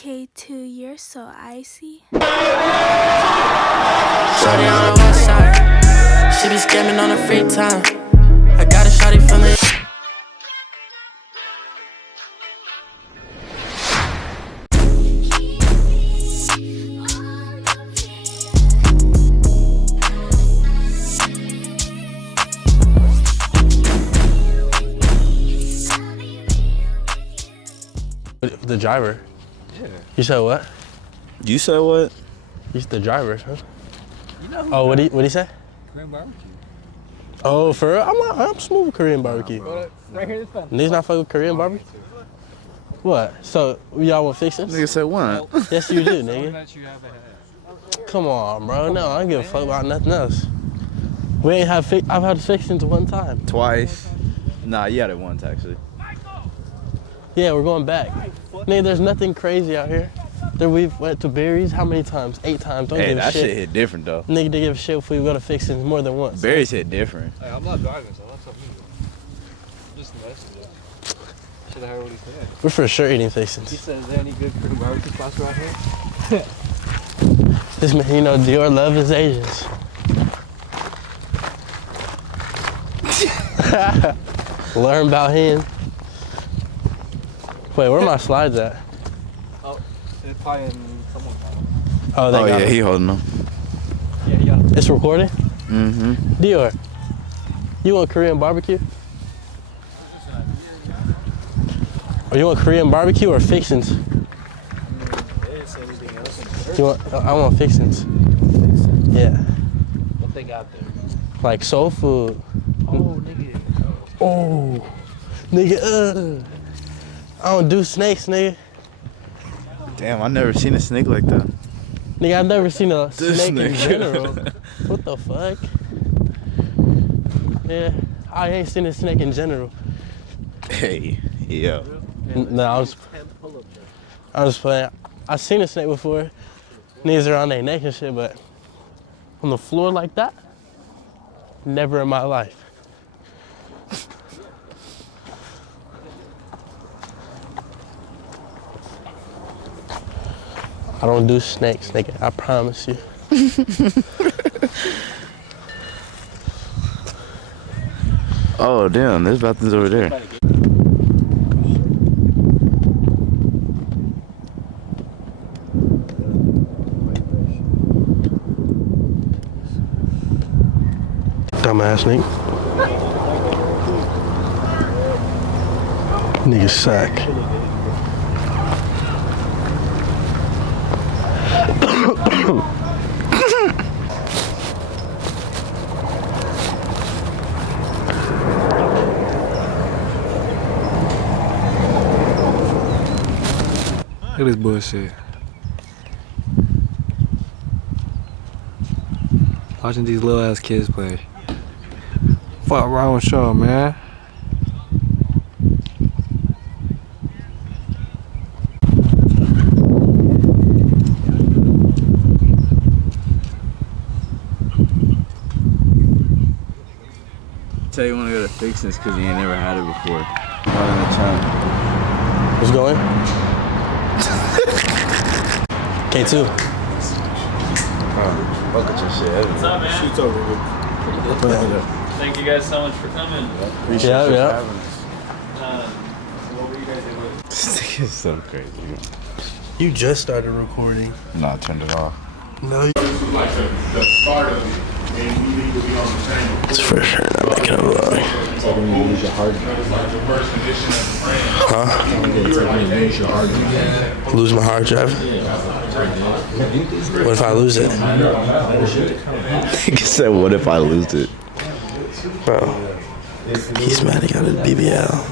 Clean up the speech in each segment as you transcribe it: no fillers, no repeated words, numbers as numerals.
K2, you're so icy. Shorty on the west side, she be scamming on her free time. I got a shorty from the The driver. Yeah. You said what? You said what? He's the driver, huh? You know oh, what'd he say? Korean barbecue. Oh, for real? I'm smooth with Korean barbecue. Right here, this fun. Niggas not fuck with Korean barbecue? What? So, y'all want fixins? Nigga said what? Yes, you do, nigga. Come on, bro. No, I don't give a fuck about nothing else. We ain't have I've had fixins one time. Twice. Nah, you had it once, actually. Yeah, we're going back. Nigga, there's nothing crazy out here. We've went to Barry's how many times? 8 times. Don't give a that shit. shit hit different, though. Nigga, they give a shit if we go to fixins more than once. Barry's hit different. Hey, I'm not driving, so that's something. Just messing with you. Should have heard what he said. We're for sure eating fixins. He said, is there any good Korean barbecue spots around here? This man, you know, Dior love his Asians. Learn about him. Wait, where are my slides at? Oh, it's probably in someone's phone. Oh, they got yeah, it. he holding them. Yeah, he got it. It's recording? Mm-hmm. Dior, you want Korean barbecue? Or you want Korean barbecue or fixins? Anything else? You want? I want fixins. Yeah. What they got there? Like soul food. Oh, nigga. Oh, nigga, I don't do snakes, nigga. Damn, I never seen a snake like that. Nigga, I've never seen a This snake in nigga. general. What the fuck? Yeah, I ain't seen a snake in general. Hey, yo. No, I was playing. I've seen a snake before. Knees around their neck and shit, but on the floor like that, never in my life. I don't do snakes, nigga. I promise you. Oh, damn, there's bathrooms over there. Dumbass nigga. Nigga sack. Look at this bullshit. Watching these little ass kids play. Fuck wrong with y'all, man? Tell you want to go to fixins because you ain't never had it before. One in the trunk. What's going? K2. Look at your shit. What's up, man? Shoot's over with. Thank you guys so much for coming. Appreciate Yeah, you yeah. having us. So what were you guys able to... This thing is so crazy. You just started recording. No, I turned it off. No. Like the start of it, and we need to be on the same. It's for sure not making a vlog. It's like the worst condition of the frame. Lose my hard drive? What if I lose it? He said, what if I lose it? Bro, he's mad he got his BBL.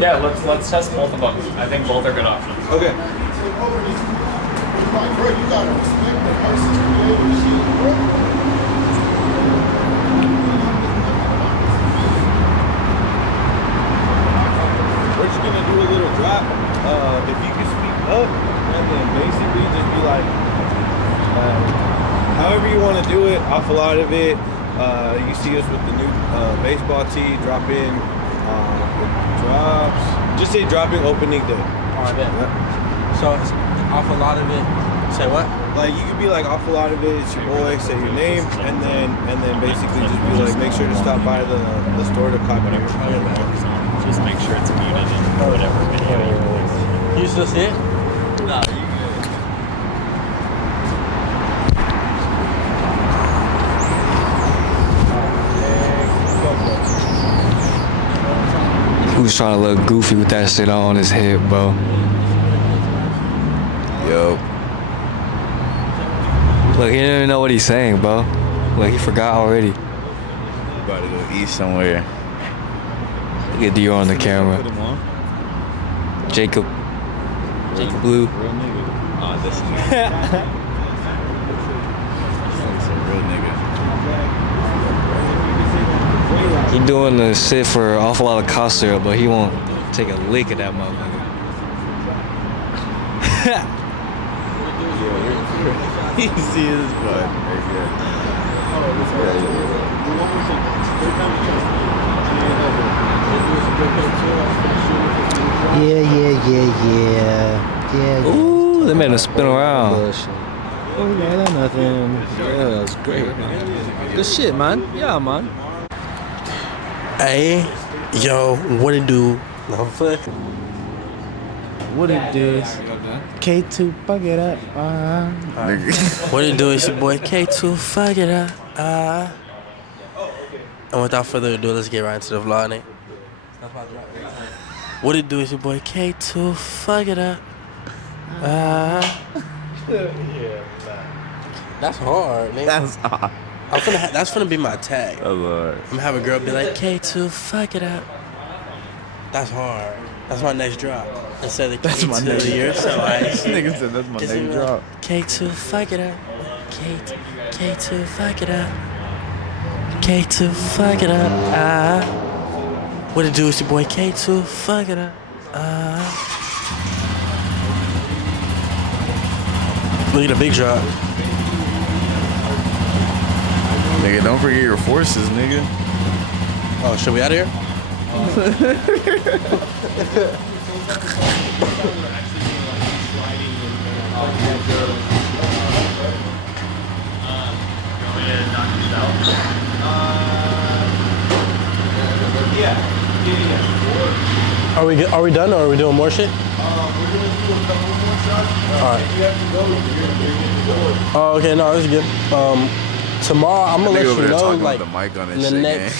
Yeah, let's test both of them. I think both are good options. Okay. We're just gonna do a little drop. If you can speak up, and then basically just be like, however you want to do it, off a lot of it. You see us with the new baseball tee, drop in It drops. Just say dropping opening day. Alright, bet. So it's off a lot of it. Say what? Like you could be like off a lot of it. It's your boy. Say your name, and then basically just be like, make sure to stop by the store to copy your. Just make sure it's muted in whatever video you're doing. You still see it? No, you good. He was trying to look goofy with that shit on his head, bro. Yo. Look, he didn't even know what he's saying, bro. Look, he forgot already. About to go eat somewhere. Look at Dior on the camera. Put him on. Jacob Blue. Real nigga. Oh, this nigga. He's a real nigga. He doing the shit for an awful lot of cost syrup, but he won't take a lick of that motherfucker. Easy as fuck. Yeah. Ooh, they made him spin around. Oh yeah, that nothing. Yeah, that was great. Good shit, man. Yeah, man. Hey, yo, what it do? No, fuck. What it do is K2, fuck it up. What it do? It's your boy K2. Fuck it up. And without further ado, let's get right into the vlog, Nate. What it do? It's your boy K2. Fuck it up. That's hard, Nate. That's hard. That's gonna be my tag. Oh, Lord. I'm gonna have a girl be like, K2, fuck it up. That's hard. That's my next drop. Instead of That's my next K2, you're so icy. Nigga said that's my Just next be drop. like, K2, fuck it up. K2, fuck it up. K2, fuck it up. What it do? It's your boy K2, fuck it up. Look at the big drop. Nigga, don't forget your forces, nigga. Oh, should we out of here? Are we done or are we doing more shit? We're gonna do a couple more shots. Alright. If you have to go, you're gonna be bored. Oh, okay, no, this is good. Tomorrow I'm gonna Nigga let over you there know, talking like, with the mic on in his the shit, next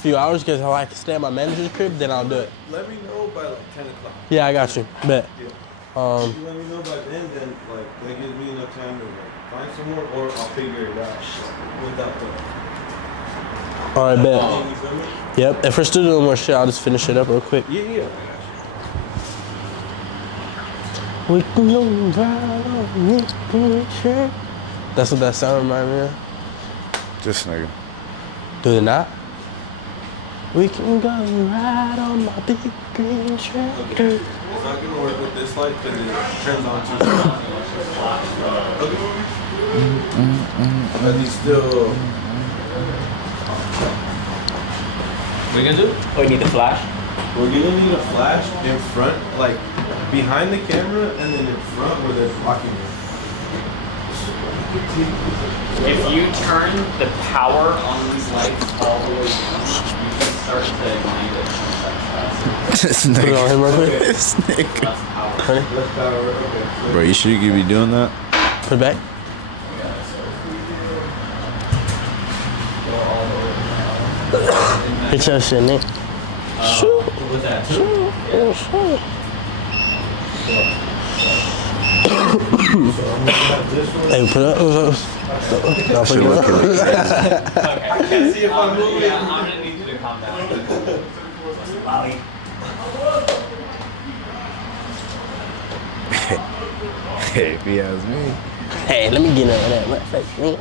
few hours, because if I can stay at my manager's crib, then I'll do it. Let me know by like 10 o'clock. Yeah, I got you. Bet. If you let me know by then like that gives me enough time to like find somewhere, or I'll figure it out without the. All right, bet. You feel me? Yep. If we're still doing more shit, I'll just finish it up real quick. Yeah. We can go drive on this picture. That's what that sound reminds me of. This nigga. Do it not? We can go ride on my big green tractor. It's not gonna work with this light because it turns on too. But he's still. We gonna do? Oh, you need the flash? We're gonna need a flash in front, like behind the camera, and then in front where they're blocking it. If you turn the power on these lights all the way down, you can start to ignite it. This Put it on nigga. him real quick. This nigga. That's power. Honey, Less power, okay. Bro, you sure you could be doing that? put it back. Get your shit, Nick. Shoot. Shoot. Hey, put up. No, Shit look Okay, I can't see if I'm moving. Yeah, I'm gonna need you to calm down. Hey, if he has me. Hey, let me get over that. Matter of fact, me.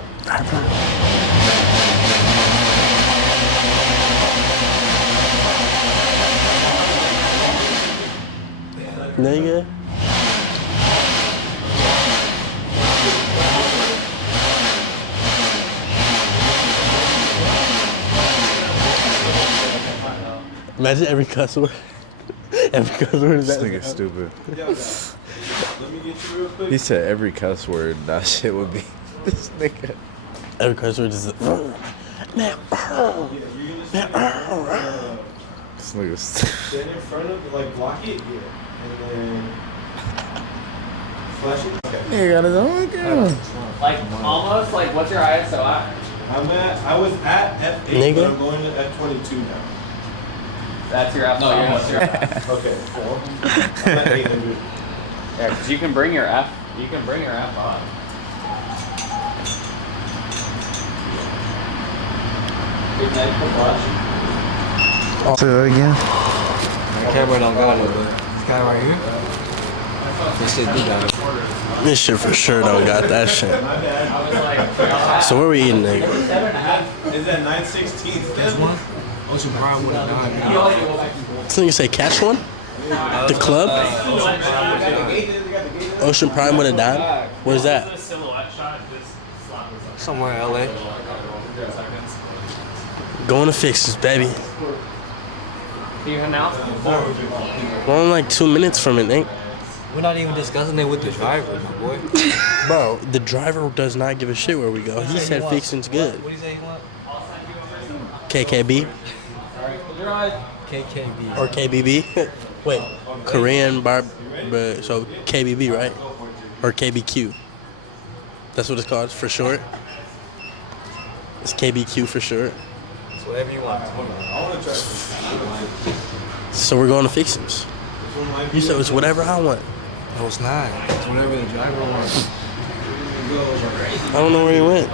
Nigga. Imagine every cuss word. Every cuss word is This that. nigga's stupid. Let me get you real quick. He said every cuss word. That shit would be this nigga. Every cuss word is. This nigga's. Stand in front of, like, block it, yeah, and then flash it. Okay. Nigga got his own account. Like almost like what's your ISO at? I was at F8, Nigga. but I'm going to F22 now. That's your F. No, you're what's your F? Okay, 4. I'm at 800. Yeah, because you can bring your F. You can bring your F on. Good night for flash. Say that again. My camera don't got it, but this guy right here, this shit do got it. This shit for sure don't got that shit. So where we eating, nigga? Is that 9/16? Catch one? Ocean Prime would have died. This nigga say catch one? The club? Ocean Prime would have died? Where's that? Somewhere in LA. Going to Fixes, baby. You announce before. We're only like 2 minutes from it, Nate. We're not even discussing it with the driver, my boy. Bro, the driver does not give a shit where we go. He said Fixing's good. What do you say you want? KKB KKB. or KBB? Wait, Korean bar, so KBB, right? Or KBQ. That's what it's called for short. It's KBQ for short. It's whatever you want. So we're going to Fixing's. You said it's whatever I want. No, it's not. It's whatever the driver wants. I don't know where he went.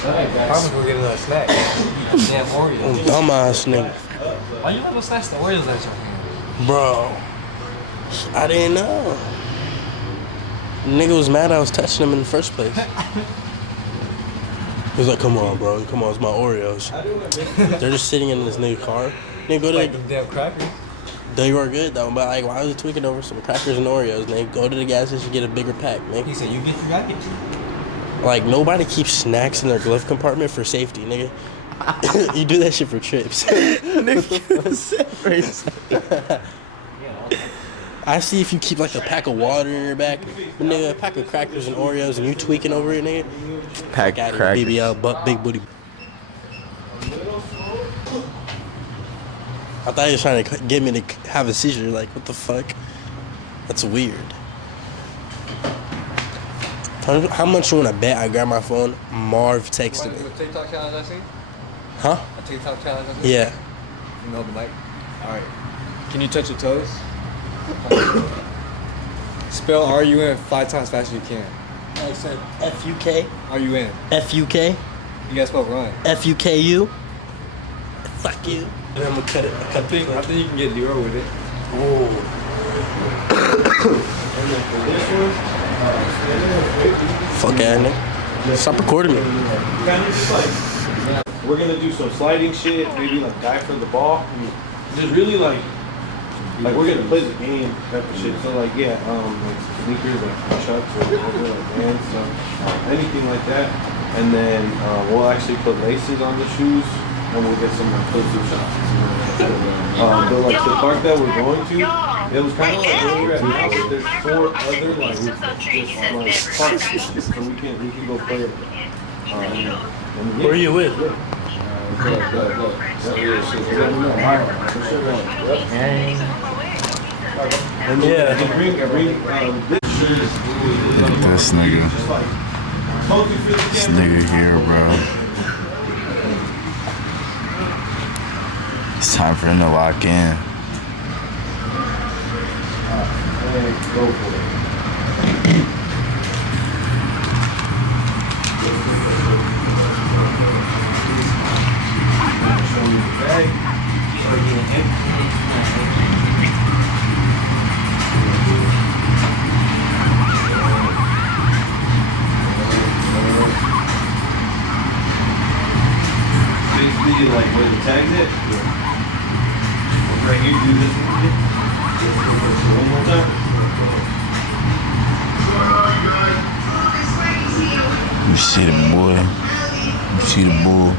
Probably go get another snack. Damn Oreos. Dumbass nigga. Why you let them snatch the Oreos at your hand? Bro, I didn't know. Nigga was mad I was touching him in the first place. He was like, come on, bro. Come on, it's my Oreos. They're just sitting in this nigga car. Nigga, go to Like them damn crackers. They were good though, but like, why was he tweaking over some crackers and Oreos? Nigga, go to the gas station, get a bigger pack, He nigga. said, you get the package. Like, nobody keeps snacks in their glove compartment for safety, nigga. You do that shit for trips. I see if you keep like a pack of water in your back, but nigga, a pack of crackers and Oreos and you tweaking over it, nigga. Pack Got crackers. BBL, butt, big booty. I thought he was trying to get me to have a seizure. Like, what the fuck? That's weird. How much you want to bet I grab my phone? Marv texted me. The TikTok challenge I see? Huh? A TikTok challenge I see? Yeah. You know the mic? Alright. Can you touch your toes? Spell R-U-N 5 times faster you can. I said F-U-K. R-U-N. F-U-K. You gotta spell run. F-U-K-U. Fuck you. And I'm gonna cut it. I think you can get Dior with it. Fuck that, nigga. Stop recording me. Kind of just like, we're gonna do some sliding shit, maybe like dive for the ball. Just really like we're gonna play the game type of shit. So like, yeah, like sneakers, like chucks or whatever, like bands, so anything like that. And then we'll actually put laces on the shoes, and we'll get some like close-up shots. But like the park that we're going to, it was kind of like where we're at now, but there's 4 other like parks, so we can go play it. Who are you with? And yeah. This nigga. This nigga here, bro. It's time for him to lock in. Go for it. Show me the bag. Basically, like where the tag's at. Right here, do this one more time. You see the boy. You see the bull.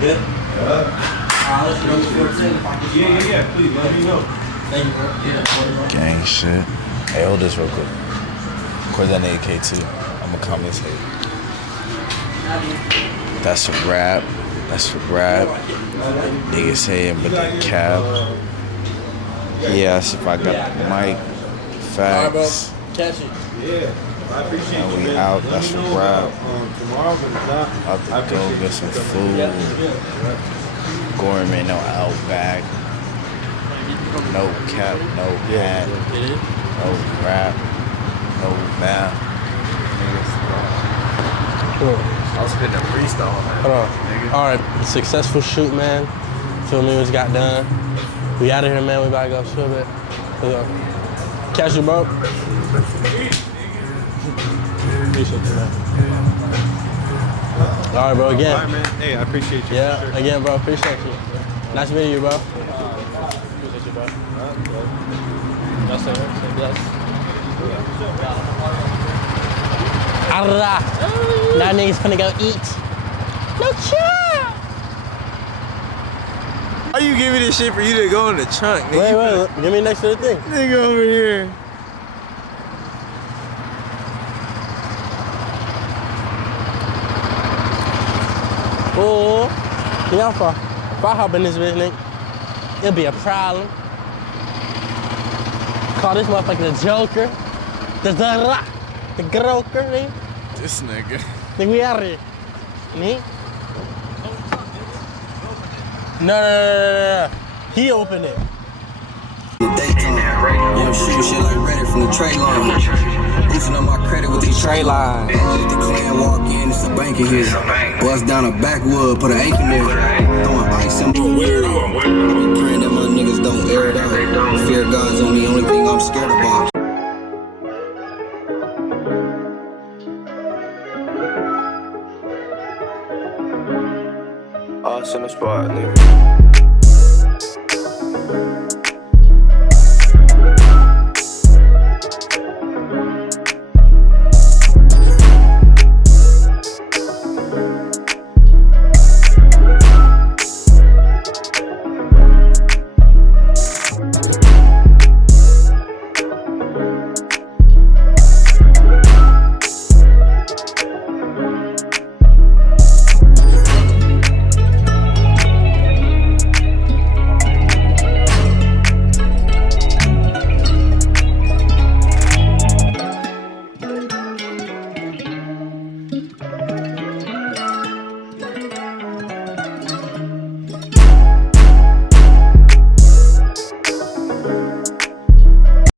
Yeah. Yeah, please let me know. Thank you, bro. Gang shit. Hey, hold this real quick. Record that nigga K2. I'ma commentate. That's a rap. That's a rap. Niggas saying, but they cap. Yes, if I got the mic. Facts. Catch it. Yeah, I appreciate And you. we Man. out. That's a wrap. Tomorrow, but it's not. About to go get some food. Gourmet, no Outback. No cap, no hat. No rap. No map. I was spitting a freestyle on that. Hold on. All right, successful shoot, man. Feel me? We just got done. We out of here, man. We about to go shoot it. Let's go. Catch you, bro. Appreciate you, man. All right, bro. Again. All right, man. Hey, I appreciate you. Yeah. Sure. Again, bro. Appreciate you. Nice meeting you, bro. Appreciate you, bro. Y'all say bless. Arrah. Now niggas finna go eat. No chill. Why you give me this shit for you to go in the trunk, nigga? Wait. Give me next to the thing. Nigga over here. Oh, yeah, if I hop in this bitch, nigga, it'll be a problem. Call this motherfucker the Joker. The Groker, nigga. This nigga. Nigga, we out here. Nigga. No. He opened it. I'm shooting shit like Reddit from the tray line. Boosting on my credit with these tray lines. The clan walk in, it's a bank in here. Bust down a backwood, put an anchor in there. Throwing ice in my weirdo. Be praying that my niggas don't air it out. Fear God's on the only thing I'm scared about. Us in the spot, nigga.